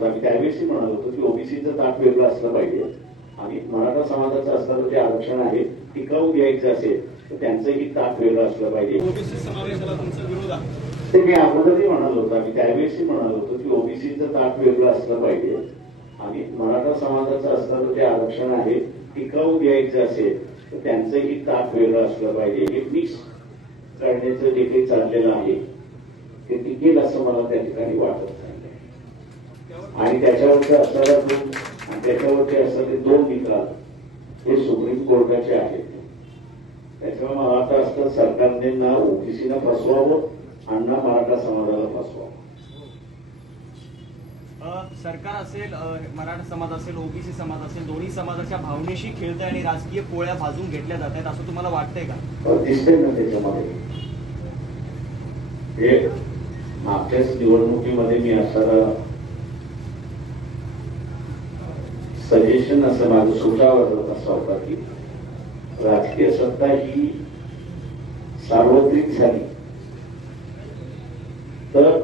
होतो. आम्ही त्यावेळेसही म्हणालो होतो की ओबीसीचं ताट वेगळं असलं पाहिजे. आणि मराठा समाजाचं असणारं जे आरक्षण आहे टिकावून घ्यायचं असेल? तर त्यांचंही ताट वेगळं असलं पाहिजे. ते मी अगोदरही म्हणालो होतो. आम्ही त्यावेळेसही म्हणालो होतो की ओबीसीचं ताट वेगळं असलं पाहिजे. आणि मराठा समाजाचं असणारं जे आरक्षण आहे टिकावून घ्यायचं असेल? तर त्यांचंही ताट वेगळं असलं पाहिजे. हे मिक्स करण्याचं जे काही चाललेलं आहे ते टिकेल असं मला त्या ठिकाणी वाटत आणि त्याच्यावरचे असणारा जो आणि त्याच्यावरचे असणारे दोन निकाल हे सुप्रीम कोर्टाचे आहेत. त्याच्यामुळे मला आता असतं सरकारने ना ओबीसीनं फसवावं आणि ना मराठा समाजाला फसवावं. सरकार असेल मराठा समाज असेल ओबीसी समाज असेल दोन्ही समाजाच्या भावनेशी खेळतंय आणि राजकीय पोळ्या भाजून घेतल्या जात आहेत असं तुम्हाला वाटतंय का? तर दिसते ना त्याच्यामध्ये. हे मागच्याच निवडणुकीमध्ये मी असणारा सजेशन असं माझं सुचाव असा होता की राजकीय सत्ता ही सार्वत्रिक झाली. तर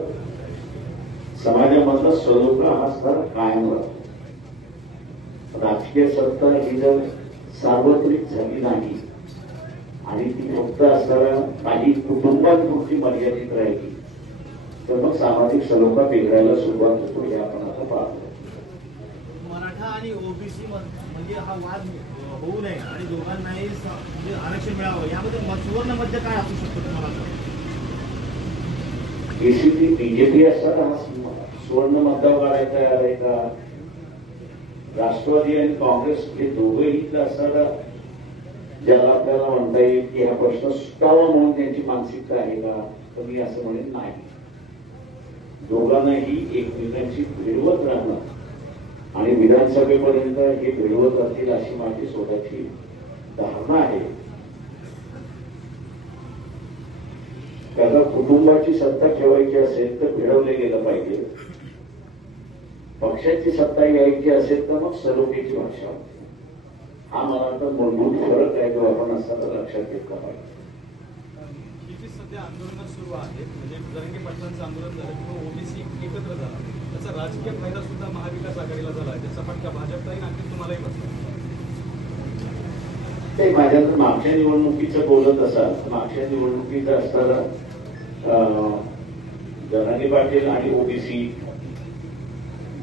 समाजामधला स्वरूप हा स्तर कायम राहतो राजकीय सत्ता ही जर सार्वत्रिक झाली नाही आणि ती फक्त असणाऱ्या काही कुटुंबांपुरती मर्यादित राहिली तर मग सामाजिक सलोखा बिघडायला सुरुवात होतो हे आपण आता पाहतो. आणि ओबीसी म्हणजे हा वाद होऊ नये आणि दोघांनाही म्हणजे आरक्षण मिळावं यामध्ये सुवर्ण मध्य काय असू शकतो तुम्हाला? वाटतं? बीजेपी असताना हा सुवर्ण मतदार काढायला तयार आहे का राष्ट्रवादी आणि काँग्रेस हे दोघेही असताना ज्याला आपल्याला म्हणता येईल की हा प्रश्न सुटावा म्हणून त्यांची मानसिकता आहे का? तर मी असं म्हणेन नाही. दोघांनाही एकमेकांची भिडवत राहणं आणि विधानसभेपर्यंत हे भिडवत असतील अशी माझी स्वतःची धारणा आहे. त्याला कुटुंबाची सत्ता ठेवायची असेल तर भिडवले गेलं पाहिजे. पक्षाची सत्ता यायची असेल तर मग सलोख्याची भाषा होती. हा मला तर मूलभूत फरक आहे जो आपण असताना लक्षात घेतला पाहिजे. सध्या आंदोलनं सुरू आहे म्हणजे जरंगे पाटलांचं आंदोलन झालं किंवा ओबीसी एकत्र झाला. त्याचा राजकीय फायदा सुद्धा महाविकास आघाडीला झाला आहे त्याचा फटका भाजपलाही ते माझ्या तर मागच्या निवडणुकीचं बोलत असाल मागच्या निवडणुकीत असताना अं, पाटील आणि ओबीसी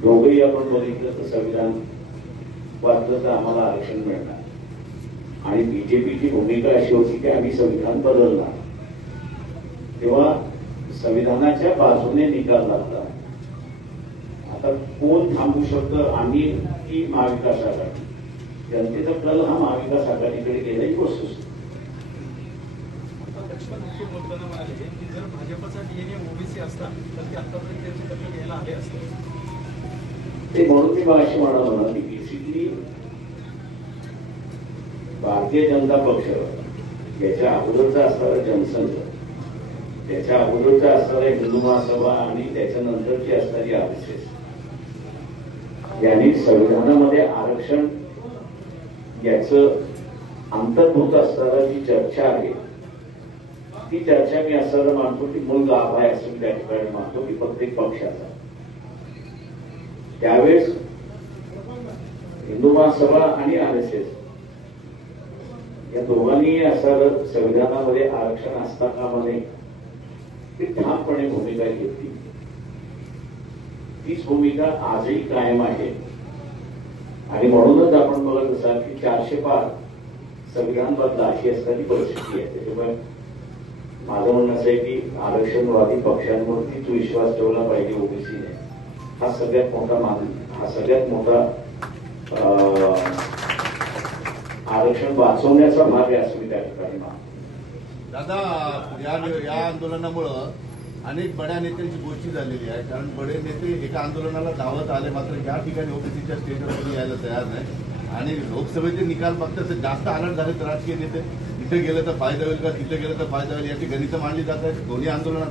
दोघंही आपण बघितलं तर संविधान वाचलं तर आम्हाला आरक्षण मिळणार. आणि बीजेपीची भूमिका अशी होती की आम्ही संविधान बदलणार. तेव्हा संविधानाच्या बाजूने निकाल लागला. आता कोण थांबू शकतं? आम्ही की महाविकास आघाडी. जनतेचा कल हा महाविकास आघाडीकडे गेला ही वस्तुस्थिती आता लक्ष्मण मुख्य बोलताना म्हणाले की जर भाजपचा डीएनए ओबीसी असता तर ते आतापर्यंत त्यांचे दखल घ्यायला आले असते. ते म्हणून मी अशी म्हणालो ना की बेसिकली भारतीय जनता पक्ष याच्या अगोदरचा असणारा जनसंघ त्याच्या अगोदरचा असणारा हिंदू महासभा आणि त्याच्यानंतरची असणारी आर एस एस यांनी संविधानामध्ये आरक्षण याच अंतर्भूत असणारा जी चर्चा आहे ती चर्चा मी असं मानतो की मूळ लाभ आहे असं त्या ठिकाणी मानतो की प्रत्येक पक्षाचा. त्यावेळेस हिंदू महासभा आणि आर एस एस या दोघांनी असं संविधानामध्ये आरक्षण असता कामा नये ती ठामपणे भूमिका घेतली. तीच भूमिका आजही कायम आहे. आणि म्हणूनच आपण बघत असाल की चारशे पार संविधान बदला अशी असणारी परिस्थिती आहे. त्याच्यामुळे माझं म्हणणं असं आहे की आरक्षणवादी पक्षांवरतीच विश्वास ठेवला पाहिजे ओबीसीने हा सगळ्यात मोठा मान हा सगळ्यात मोठा अं, आरक्षण वाचवण्याचा भाग आहे असं मी त्या ठिकाणी मानतो. दादा या या आंदोलनामुळं अनेक बड्या नेत्यांची गोष्टी झालेली आहे. कारण बडे नेते एका आंदोलनाला धावत आले मात्र या ठिकाणी ओबीसीच्या स्टेजवर यायला तयार नाही. आणि लोकसभेचे निकाल फक्त असे जास्त अलर्ट झालेत राजकीय नेते. इथे गेलं तर फायदा होईल का? तिथे गेलं तर फायदा होईल? याची गणितं मांडली जात आहेत दोन्ही आंदोलनात.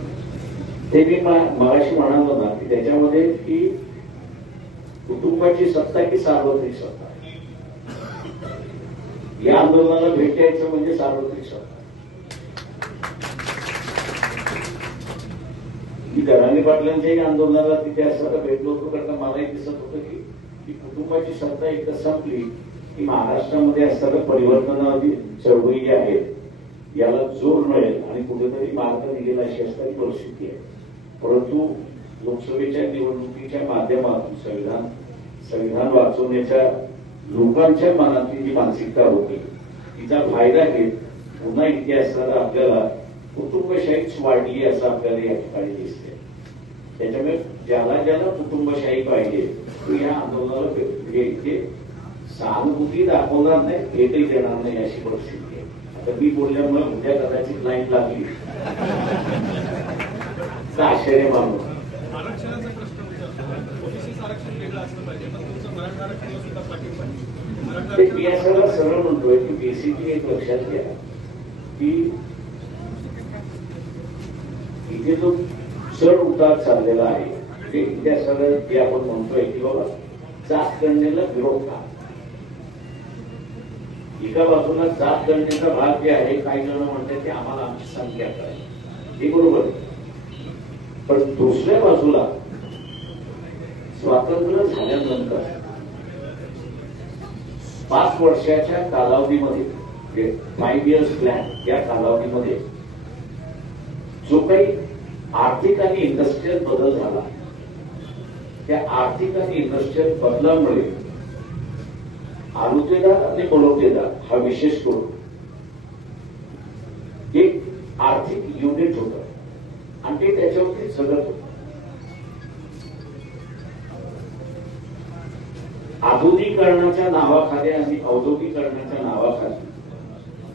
ते मी मा- मगाशी म्हणालो ना की त्याच्यामध्ये की कुटुंबाची सत्ता की सार्वत्रिक सत्ता? या आंदोलनाला भेट द्यायचं म्हणजे सार्वत्रिक सत्ता. मी दरांगे पाटलांच्याही आंदोलनाला तिथे असताना भेटलो होतो कारण मलाही दिसत होतं की की कुटुंबाची सत्ता एकदा संपली की महाराष्ट्रामध्ये असताना परिवर्तनाची चळवळी ज्या आहे याला जोर मिळेल आणि कुठेतरी मार्ग निघेल अशी असणारी परिस्थिती आहे. परंतु लोकसभेच्या निवडणुकीच्या माध्यमातून संविधान संविधान वाचवण्याच्या लोकांच्या मनातली जी मानसिकता होती तिचा फायदा घेत पुन्हा इतिहासाला आपल्याला कुटुंबशाहीच वाढली असं आपल्याला या ठिकाणी दिसते त्याच्यामुळे ज्याला ज्याला कुटुंबशाही पाहिजे तो या आंदोलनाला म्हणजे सहानुभूती दाखवणार नाही भेटही देणार नाही अशी परिस्थिती आहे. आता मी बोलल्यामुळे उद्या कदाचित लाईन लागली. आश्चर्य मानू. मी असं सरळ म्हणतोय की बेसिकली एक लक्षात घ्या की इथे जो चढ उतार चाललेला आहे. ते इतिहासाला जे आपण म्हणतोय की बाबा जात गणनेला विरोध का? एका बाजूला जात गणनेचा भाग जे आहे काही जण म्हणतात की आम्हाला आमची संख्या कळेल. हे बरोबर पण दुसऱ्या बाजूला स्वातंत्र्य झाल्यानंतर पाच वर्षाच्या कालावधीमध्ये फाईव्ह इयर्स प्लॅन या कालावधीमध्ये जो काही आर्थिक आणि इंडस्ट्रीयल बदल झाला. त्या आर्थिक आणि इंडस्ट्रीयल बदलामुळे आरोग्यदार आणि बलवतेदार हा विशेष करून एक आर्थिक युनिट होत. आणि ते त्याच्यावरती जगत होत. आधुनिकरणाच्या नावाखाली आणि औद्योगिकरणाच्या नावाखाली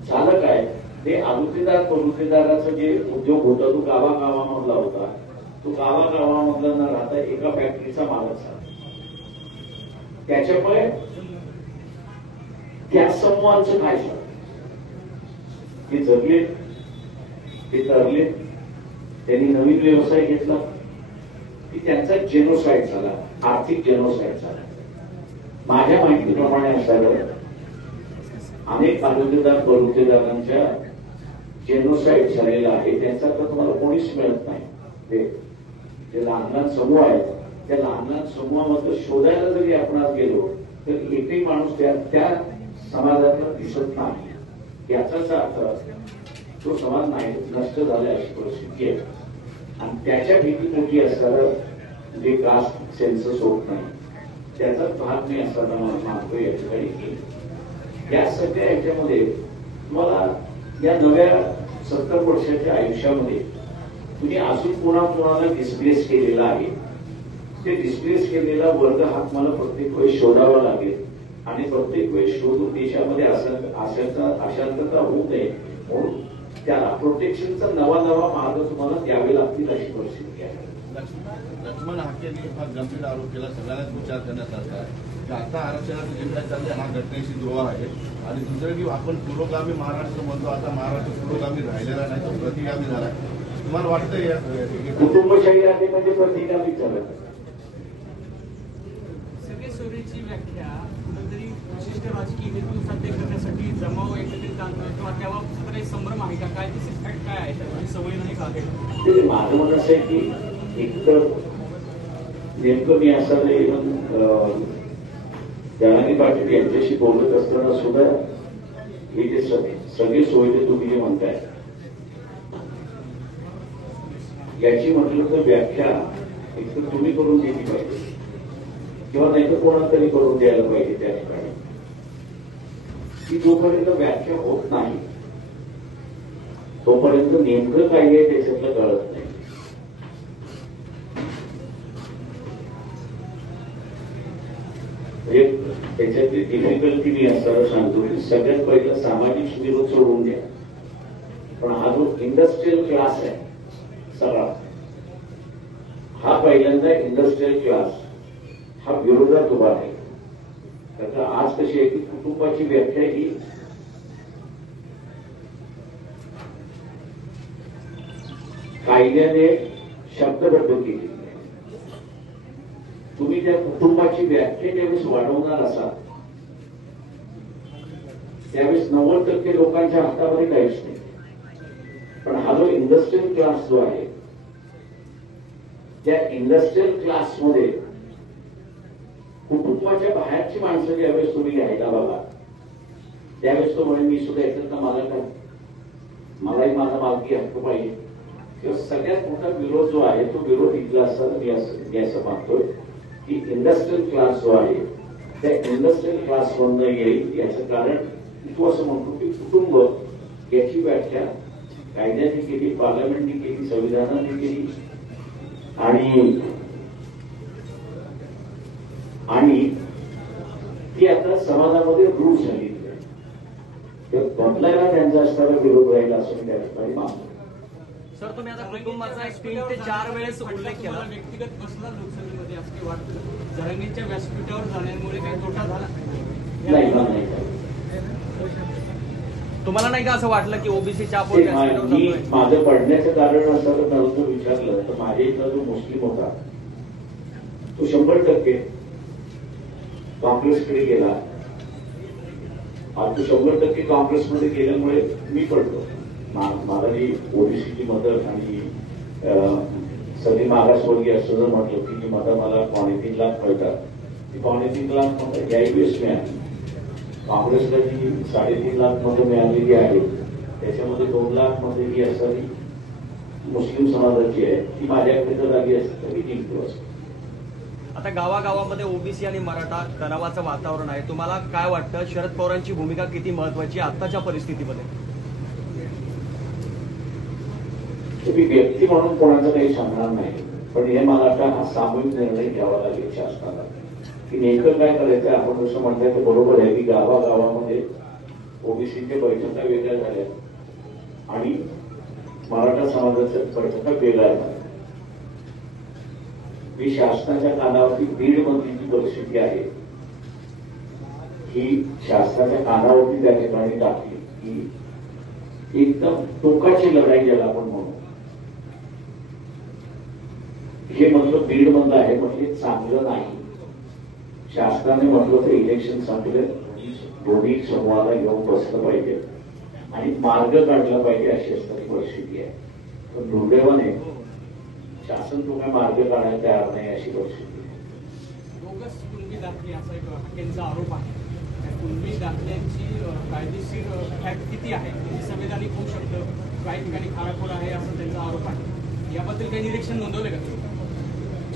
झालं काय? ते आलुतेदार पलुतेदाराचा जे उद्योग होता तो गावागावामधला होता. तो गावागावामधला न राहता एका फॅक्टरीचा मालक झाला. त्याच्यामुळे त्या समूहांचं काय झालं? ते जगले. ते तरले. त्यांनी नवीन व्यवसाय घेतला. की त्यांचा जेनोसाईड झाला. आर्थिक जेनोसाईड झाला. माझ्या माहितीप्रमाणे असायला अनेक आरोग्यदार बलुतेदारांच्या जेनोसाईड झालेला आहे त्यांचा तर तुम्हाला कोणीच मिळत नाही. ते जे लहान लहान समूह आहेत त्या लहान लहान समूहामधलं शोधायला जरी आपण आज गेलो तर एकही माणूस त्या त्या समाजातला दिसत नाही. याचाच अर्थ तो समाज नाही नष्ट झाला अशी परिस्थिती आहे. आणि त्याच्या भीती मोठी असताना जे कास्ट सेन्सस होत नाही. त्याचाच भाग मी असताना मानतो या ठिकाणी या सगळ्या याच्यामध्ये तुम्हाला या नव्या सत्तर वर्षाच्या आयुष्यामध्ये तुम्ही अजून कोणा कोणाला डिस्प्लेस केलेला आहे? ते डिस्प्लेस केलेला वर्ग हा तुम्हाला प्रत्येक वेळेस शोधावा लागेल. आणि प्रत्येक वेळेस शोधून देशामध्ये असं- अशांतता होऊ नये. म्हणून त्याला प्रोटेक्शनचा नवा नवा मार्ग तुम्हाला द्यावे लागतील अशी परिस्थिती आहे. लक्ष्मण लक्ष्मण हाकेंनी फार गंभीर आरोप केला. सगळ्यांनाच विचार करण्यासारखा आहे. आता आरक्षणाचं जे काय चाललंय हा घटनेशी द्रोह आहे. आणि दुसरं की आपण पुरोगामी महाराष्ट्र म्हणतो आता महाराष्ट्र पुरोगामी राहिलेला नाही तो प्रतिगामी झाला तुम्हाला वाटतं या कुटुंबशाही आहे म्हणजे प्रतिगामी झालं. सगळे सोयीची व्याख्या कुठेतरी विशिष्ट राजकीय हेतू साध्य करण्यासाठी जमाव एकत्रित आणणं किंवा त्याबाबत काही संभ्रम आहे का? काय फॅक्ट काय आहे त्याची सवय नाही का आहे? ते माझं मत असं आहे की एकतर नेमकं मी असं इव्हन पाटील यांच्याशी बोलत असताना सुद्धा हे जे सगळी सगळे सोयरे तुम्ही जे म्हणताय. याची म्हटलं तर व्याख्या एकतर तुम्ही करून दिली पाहिजे. किंवा नाही तर कोणाला तरी करून द्यायला पाहिजे त्या ठिकाणी. की जोपर्यंत व्याख्या होत नाही तोपर्यंत नेमकं काय आहे त्याच्यातलं कळत नाही. एक त्याच्यातली डिफिकल्टी मी असताना सांगतो. की सगळ्यात पहिलं सामाजिक विरोध सोडून द्या. पण हा जो इंडस्ट्रीयल क्लास आहे सगळा हा पहिल्यांदा इंडस्ट्रीयल क्लास हा विरोधात उभा आहे. त्याचा आज कशी आहे की कुटुंबाची व्याख्या ही कायद्याने शब्दबद्ध केली. तुम्ही त्या कुटुंबाची व्याख्या ज्यावेळेस वाढवणार असाल त्यावेळेस नव्वद टक्के लोकांच्या हातामध्ये काहीच नाही. पण हा जो इंडस्ट्रियल क्लास जो आहे त्या इंडस्ट्रियल क्लासमध्ये कुटुंबाच्या बाहेरची माणसं ज्यावेळेस तुम्ही घ्यायला बघा त्यावेळेस तो म्हणे मी सुद्धा याच्यात मला काय मलाही माझा मालकी हक्क पाहिजे. किंवा सगळ्यात मोठा विरोध जो आहे तो विरोध इथला असताना मी असं मी असं मानतोय. की इंडस्ट्रियल क्लास जो आहे त्या इंडस्ट्रियल क्लास मधनं येईल याचं कारण तू असं म्हणतो की कुटुंब याची व्याख्या कायद्याने केली पार्लमेंटने केली संविधानाने केली. आणि आणि ती आता समाजामध्ये रूढ झाली बदलायला त्यांचा असणारा विरोध राहील असं मी त्या ठिकाणी मानतो. सर तुम्ही आता कुटुंबाचा एक तीन ते चार वेळेस उल्लेख केला. व्यक्तिगत बसला लोकसभेमध्ये असं वाटतं जरांगीच्या व्यासपीठावर जाण्यामुळे काही तोटा झाला? नाही मला नाही काय. तुम्हाला नाही का असं वाटलं की ओबीसीच्या आपण? माझं पडण्याचं कारण असं विचारलं तर माझ्या इथला जो मुस्लिम होता तो शंभर टक्के काँग्रेसकडे गेला. आज तो शंभर टक्के काँग्रेसमध्ये गेल्यामुळे मी पडलो. मा- मला ओबीसीची मदत आणि सगळी मागासवर्गीय असं जर म्हटलं की जी मदत मला पावणे तीन लाख मिळतात. ती पावणे तीन लाख मतं याही वेळेस मिळाली. काँग्रेसला जी साडेतीन लाख मतं मिळालेली आहेत त्याच्यामध्ये दोन लाख मतं ही असणारी मुस्लिम समाजाची आहे ती माझ्याकडे जर आली असती तर मी जिंकलो असतो. आता गावागावामध्ये ओबीसी आणि मराठा तणावाचं वातावरण आहे. तुम्हाला काय वाटतं? शरद पवारांची भूमिका किती महत्वाची आहे परिस्थितीमध्ये? तुम्ही व्यक्ती म्हणून कोणाचं काही सांगणार नाही. पण हे मला आता हा सामूहिक निर्णय घ्यावा लागेल शासनाला. की नेमकं काय करायचं? आपण जसं म्हणताय ते बरोबर आहे. की गावागावामध्ये ओबीसीच्या बैठका वेगळ्या झाल्या. आणि मराठा समाजाच्या बैठका वेगळ्या झाल्या. मी शासनाच्या कानावरती बीड मधली जी परिस्थिती आहे. ही शासनाच्या कानावरती त्या ठिकाणी टाकली. की एकदम टोकाची लढाई ज्याला आपण म्हणू हे म्हटलं बीड बंद आहे पण हे चांगलं नाही. शासनाने म्हटलं तर इलेक्शन संपले दोन्ही समूहाला घेऊन बसलं पाहिजे. आणि मार्ग काढला पाहिजे अशी असणारी परिस्थिती आहे. पण दुर्दैवाने शासन तो काय मार्ग काढायला तयार नाही अशी परिस्थिती आहे. असा एक आरोप आहे. कुणबी दाखल्यांची कायदेशीर फॅक्ट किती आहे? किती संवैधानिक होऊ शकतं? काही ठिकाणी खाराखोर आहे असं त्यांचा आरोप आहे. याबद्दल काही निरीक्षण नोंदवलं का तुम्ही?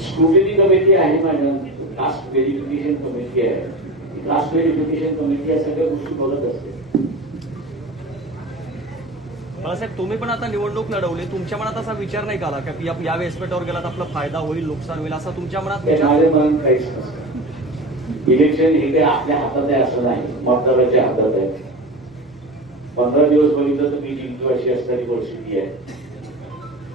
स्क्रुटिनी कमिटी आहे माझ्या कास्ट व्हेरिफिकेशन कमिटी आहे. कास्ट व्हेरिफिकेशन कमिटी या सगळ्या गोष्टी बोलत असते. बाळासाहेब तुम्ही पण आता निवडणूक लढवली. तुमच्या मनात असा विचार नाही का आला का या- व्यासपीठावर गेला तर आपला फायदा होईल नुकसान होईल असा तुमच्या मनात काहीच नसतं. इलेक्शन हे काही आपल्या हातात आहे असं नाही. मतदाराच्या हातात आहे. पंधरा दिवस बघितलं तर मी जिंकतो अशी असणारी परिस्थिती आहे.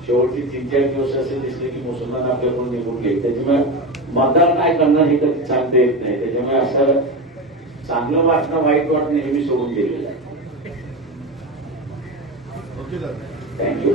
शेवटचे तीन चार दिवस असे दिसले की मुसलमान आपल्याकडून निघून गेले. त्याच्यामुळे मतदार काय करणार हे कधी सांगता येत नाही. त्याच्यामुळे असं चांगलं वाटणं वाईट वाटणं नेहमी सोडून गेलेलं आहे. Okay sir thank you